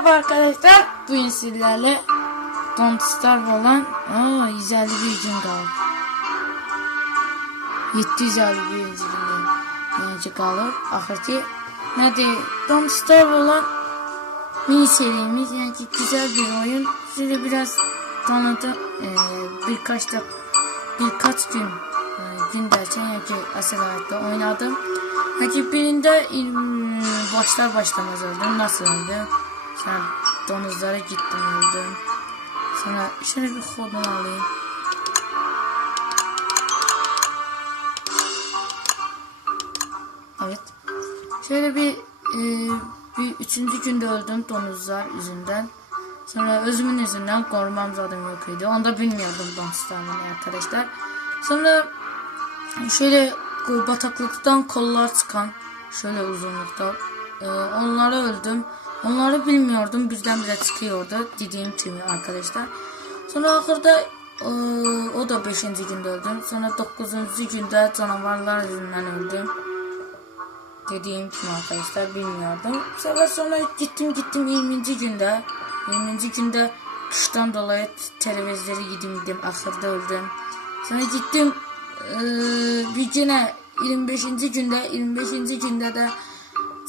Merhaba arkadaşlar. Bugün sizlerle Don't Starve olan aa, 151 gün kaldı. 751 günde birinci kalır. Ahirki nedir? Don't Starve olan mini serimiz yani ki güzel bir oyun. Size biraz tanıdım. Ee, birkaç da birkaç gün e, gün derken yani ki asıl hayatta oynadım. Hadi birinde im, başlar başlamaz öldüm. Nasıl öldüm? Sonra domuzlara gittim öldüm. Sonra şöyle bir kodunu alayım. Evet. Şöyle bir e, bir üçüncü günde öldüm domuzlar yüzünden. Sonra özümün yüzünden korumam zaten yok idi. Onu da bilmiyordum domuzlarını arkadaşlar. Sonra şöyle bataklıktan kollar çıkan şöyle uzunlukta e, onları öldüm. Onları bilmiyordum. Birdenbire çıkıyordu. Dediğim gibi arkadaşlar. Sonra ahırda e, o da 5. günde öldüm. Sonra 9. günde canavarlar yüzünden öldüm. Dediğim gibi arkadaşlar bilmiyordum. Sonra sonra gittim gittim 20. günde. 20. günde kıştan dolayı televizleri gidim ahırda öldüm. Sonra gittim ee, bir yine 25. günde 25. günde de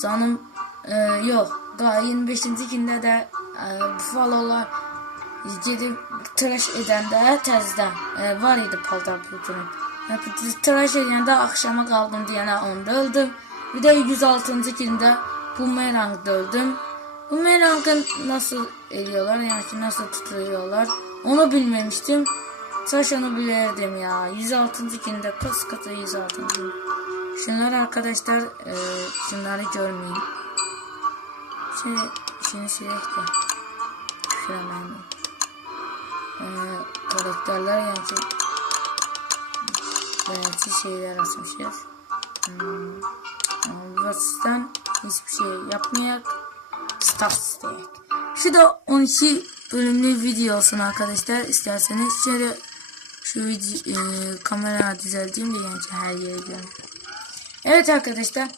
canım e, yok daha 25. günde de e, bufalolar gidip tıraş edende təzdən e, var idi paltar pultunum. E, tıraş edəndə akşama kaldım diyene onda öldüm. Bir de 106. günde bumerangda öldüm. Bumerangı nasıl ediyorlar yani ki nasıl tutuyorlar onu bilmemiştim. Saçını bilirdim ya. 106. günde kız katı 106. gün. Şunları arkadaşlar e, şunları görmeyin. Şey, şimdi silek de. Şuradan e, karakterler yani beğensiz şeyler asmışız. Hmm. Ama Burasından hiçbir şey yapmayak. Start isteyek. Şu da 12 bölümlü video olsun arkadaşlar. İsterseniz şöyle şu video, e, kamera düzelteyim yani her yere görün. Evet arkadaşlar.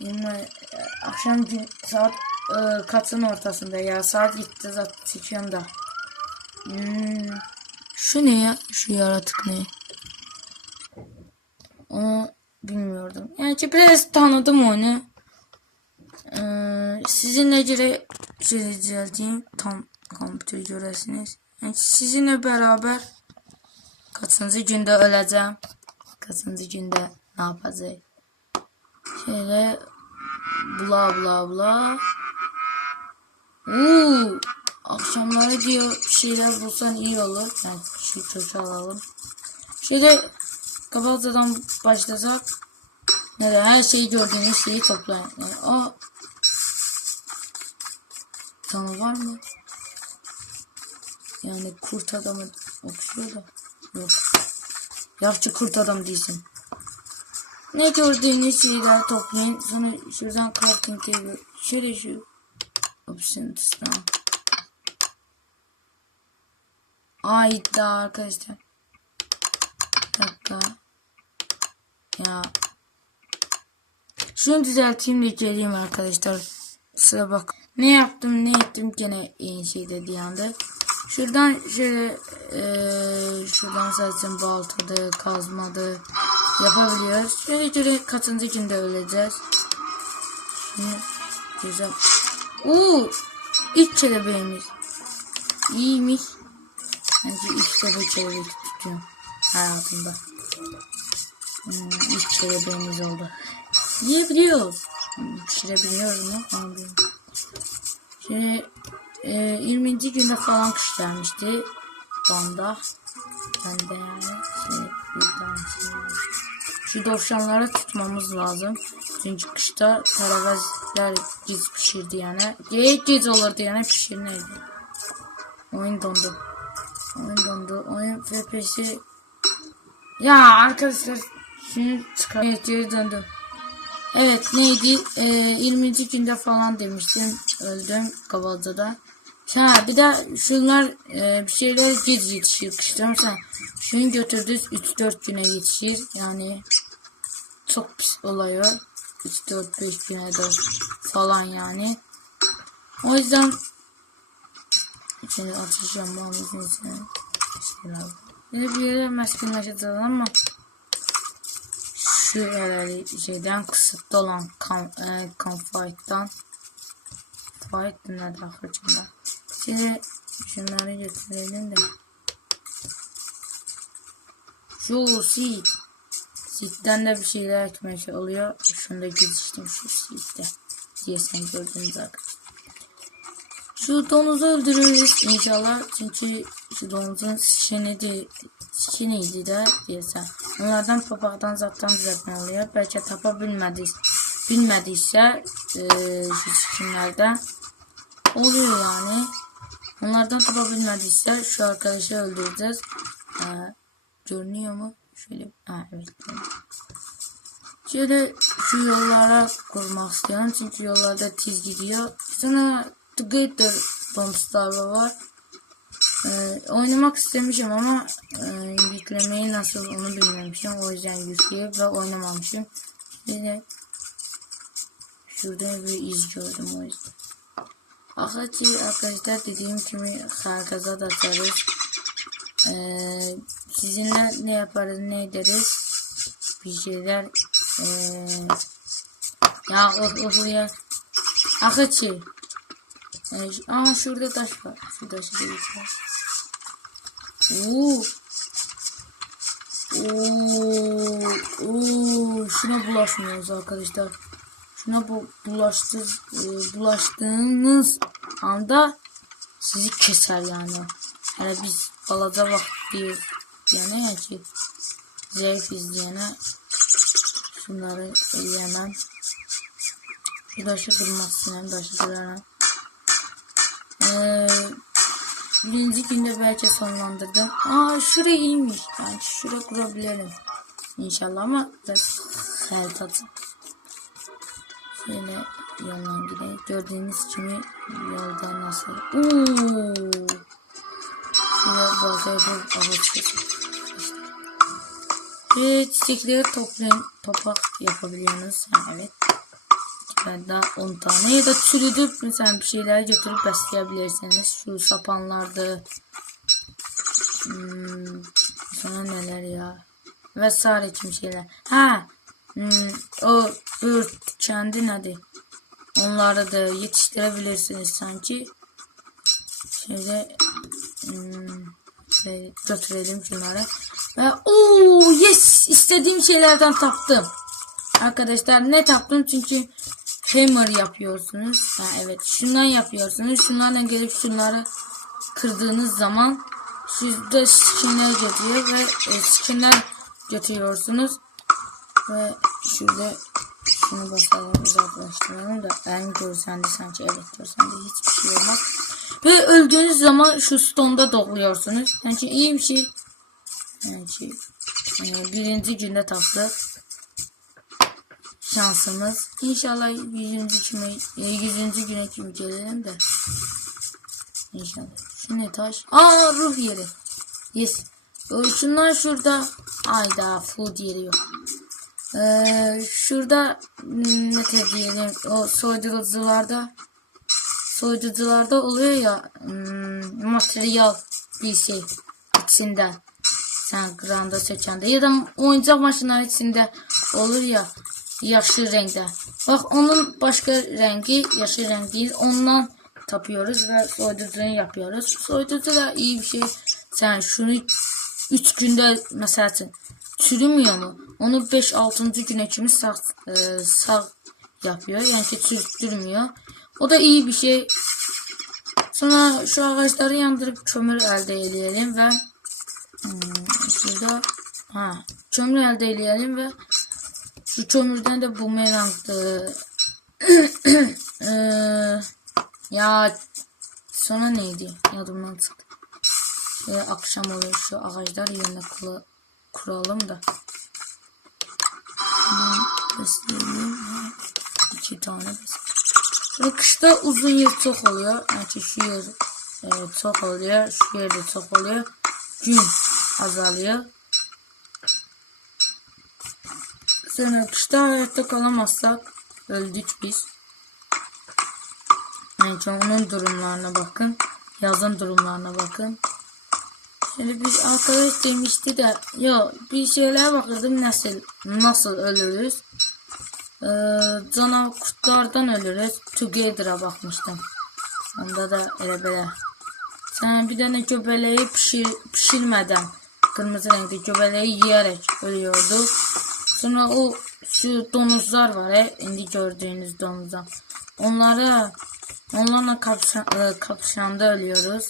Yine, e, akşam gün, saat e, kaçın ortasında ya saat gitti zaten çekiyorum da. Hmm, şu ne ya? Şu yaratık ne? Onu bilmiyordum. Yani ki biraz tanıdım onu. Ee, sizinle göre şey düzelteyim. Tam kompütür göresiniz. Yani sizinle beraber kaçıncı günde öleceğim. Kaçıncı günde ne yapacağız? Şöyle bla bla bla. Uuu. Akşamları diyor şeyler bulsan iyi olur. Yani şu çocuğu alalım. Şöyle kabaltadan başlasak. Nerede her şeyi gördüğünüz şeyi toplayın. Yani o Tamam var mı? Yani kurt adamı okşuyor da. Yok. Yaşlı kurt adam değilsin. Ne gördüğünüz şeyler toplayın. Sonra şuradan crafting table. Şöyle şu. Obsidian. Ait daha arkadaşlar. Bir. Ya. Şunu düzelteyim de geleyim arkadaşlar. Sıra bak. Ne yaptım ne ettim gene iyi şey dedi anda. Şuradan şöyle e, şuradan zaten baltadı, kazmadı yapabiliyoruz. Şöyle göre kaçıncı günde öleceğiz. Şimdi güzel. Oo, ilk kelebeğimiz. İyiymiş. Bence ilk defa kelebeği tutuyorum hayatımda. Hmm, ilk kelebeğimiz oldu. Yiyebiliyoruz. Hmm, pişirebiliyoruz mu? Onu bilmiyorum. Şimdi e, 20. günde falan kış gelmişti. Banda. Ben de Şu dovşanları tutmamız lazım. Çünkü kışta paravazlar giz pişirdi yani. Geyik giz olurdu yani pişir neydi. Oyun dondu. Oyun dondu. Oyun FPS'i ya arkadaşlar şimdi çıkar. Evet geri döndüm. Evet neydi? Ee, 20. günde falan demiştim. Öldüm Kavalca'da. Ha bir de şunlar e, bir şeyler gez yetişir kışta. Mesela şunu götürdük 3-4 güne yetişir. Yani çok pis oluyor. 3-4-5 güne de falan yani. O yüzden şimdi atış yapmamızın için şeyler Böyle bir yere meskinleşeceğiz ama şu herhalde şeyden kısıtlı olan kan, e, kan fight'tan fight ne dakikasında. Şimdi şunları getirelim de. Şu Seed'den de bir şeyler ekmek oluyor. Şunu da geçiştim şu seed'de. Diye sen gördünüz arkadaşlar. Şu donuzu öldürürüz inşallah. Çünkü şu domuzun şenidi, şeniydi de diyesen. Onlardan papaqdan zattan düzeltme oluyor. Belki tapa bilmediyse, bilmediyse e, şu oluyor yani. Onlardan tapa bilmediyse şu arkadaşı öldüreceğiz. E, görünüyor mu? Şöyle, ha evet. Şöyle şu yollara kurmak istiyorum çünkü yollarda tiz gidiyor. Sonra Together Bombstar'la var. Ee, oynamak istemişim ama e, yüklemeyi nasıl onu bilmemişim. O yüzden yükleyip ve oynamamışım. Yine şurada bir iz gördüm o yüzden. Akıcı arkadaşlar dediğim gibi herkese de atarız. Ee, sizinle ne yaparız ne ederiz bir şeyler ee, ya oh oh ya Akıcı ee, aa şurada taş var şu taşı da geçer Oo. Oo, oo, şuna bulaşmıyoruz arkadaşlar. Şuna bu bulaştı, e, bulaştığınız anda sizi keser yani. Yani biz balaca vakti yani ya ki zayıf izleyene şunları eleyemem. Şu taşı kırmak istedim, taşı kırarım. Ee, birinci günde belki sonlandırdım. Aa şura iyiymiş. Yani şura kurabilirim. İnşallah ama tatlı. Şöyle yoldan gidelim. Gördüğünüz gibi yolda nasıl. Ooo. Şuraya balta yapıp ağaç çiçekleri toplayın. Topak yapabiliyorsunuz. Evet. Ben daha 10 tane ya da çürüdüp mesela bir şeyler götürüp besleyebilirsiniz. Şu sapanlarda hmm, sonra neler ya vesaire gibi şeyler. Ha hmm, o bürt kendi adı. Onları da yetiştirebilirsiniz sanki. Şöyle hmm, şöyle götürelim şunları. Ve ooo yes istediğim şeylerden taptım. Arkadaşlar ne taptım çünkü hammer yapıyorsunuz. Ha, evet şundan yapıyorsunuz. Şunlardan gelip şunları kırdığınız zaman sizde skinler getiriyor ve e, skinler getiriyorsunuz. Ve şurada şunu basalım uzaklaştıralım da ben görsende sanki evet görsende hiçbir şey olmaz. Ve öldüğünüz zaman şu stone'da doğuyorsunuz. Yani iyi bir şey. Yani e, birinci günde taptık şansımız. İnşallah 100. küme 100. güne kimi gelelim de. İnşallah. Şu ne taş? Aa ruh yeri. Yes. Ee, Şunlar şurada. Ayda food yeri yok. Ee, şurada hmm, ne diyelim o soydurucularda soydurucularda oluyor ya hmm, materyal bir şey içinde sen granda seçende ya da oyuncak maşinleri içinde olur ya yaşlı renkte. Bak onun başka rengi yaşlı rengi ondan tapıyoruz ve soydurucunu yapıyoruz. Soydurucu da iyi bir şey. Sen şunu 3 günde mesela çürümüyor mu? Onu 5-6. güne kimi sağ, e, sağ yapıyor. Yani ki çürütmüyor. O da iyi bir şey. Sonra şu ağaçları yandırıp kömür elde edelim ve hmm, şurada ha, kömür elde edelim ve şu kömürden de bumerangdı. ee, ya sonra neydi? Yadımdan çıktı. Şöyle akşam oluyor şu ağaçlar yerine kula, kuralım da. Besleyelim. İki tane besleyelim. Ve kışta uzun yer çok oluyor. Yani şu yer e, çok oluyor. Şu yerde çok oluyor. Gün azalıyor. Sonra kışta hayatta kalamazsak öldük biz. Yani onun durumlarına bakın. Yazın durumlarına bakın. Şimdi bir arkadaş demişti de yo bir şeyler bakırdım nasıl nasıl ölürüz. Ee, canavar kurtlardan ölürüz. Together'a bakmıştım. Onda da elə belə. Sen bir tane göbeleği pişir, pişirmeden kırmızı renkli göbeleği yiyerek ölüyordu. Sonra o şu domuzlar var ya indi gördüğünüz domuzlar. Onları onlarla kapışan, e, kapışanda ölüyoruz.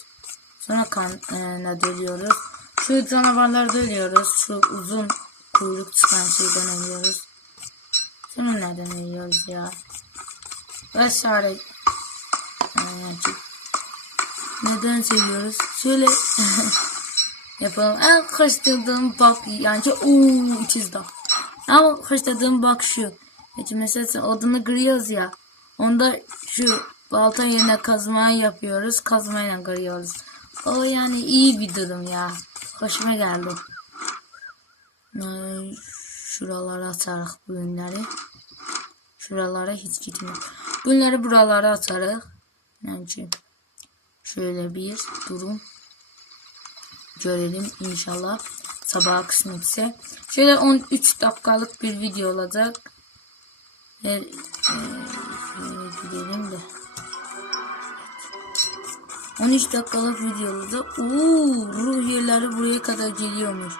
Sonra kan e, ne ölüyoruz. Şu canavarlarda ölüyoruz. Şu uzun kuyruk çıkan şeyden ölüyoruz. Sonra neden ölüyoruz ya? Vesaire. Yani neden seviyoruz? Şöyle yapalım. En hoşladığım bak yani ooo içizde. Ama hoşladığım bak şu. Yani mesela odunu kırıyoruz ya. Onda şu balta yerine kazmayı yapıyoruz. Kazmayla kırıyoruz. O yani iyi bir durum ya. Hoşuma geldi. Ee, Şuralara açarıq bu günləri. Şuralara hiç gitmiyor. Bunları buralara atarıq. Yani şöyle bir durum görelim inşallah. Sabah kısmetse. Şöyle 13 dakikalık bir video olacak. Ve, e, gidelim de. 13 dakikalık videomuzda uuu ruh yerleri buraya kadar geliyormuş.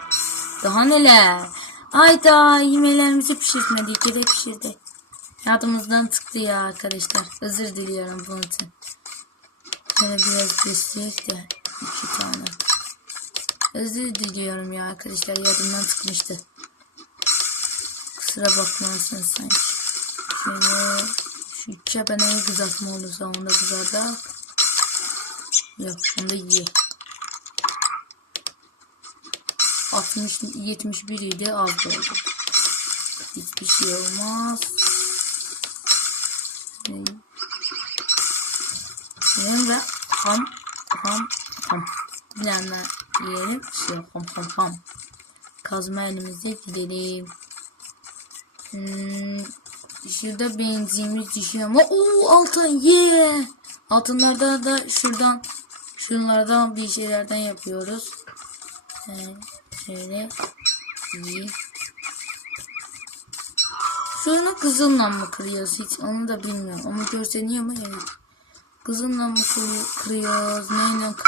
Daha neler? Ayda yemeğlerimizi pişirmedi. İki de pişirdi. Yardımızdan çıktı ya arkadaşlar. Özür diliyorum bunun için. Şöyle biraz göstereyim de. iki tane. Özür diliyorum ya arkadaşlar. Yardımdan çıkmıştı. Kusura bakmalısın sen. Şöyle şu çepeneyi kızartma olursa onda kızarda. Yok onda yiyor. 70, 71 idi az oldu. Hiçbir şey olmaz. Benim de ham ham ham bilenler diyelim şey ham ham ham kazma elimizde gidelim. Hmm, şurada benzinimiz düşüyor ama ooo altın ye. Yeah! Altınlarda da şuradan şunlardan bir şeylerden yapıyoruz. Evet şöyle iyi. Şunu kızılla mı kırıyoruz hiç onu da bilmiyorum. Ama görseniyor mu? Evet. Kızılla mı kırıyor, kırıyoruz? Neyle kırıyoruz?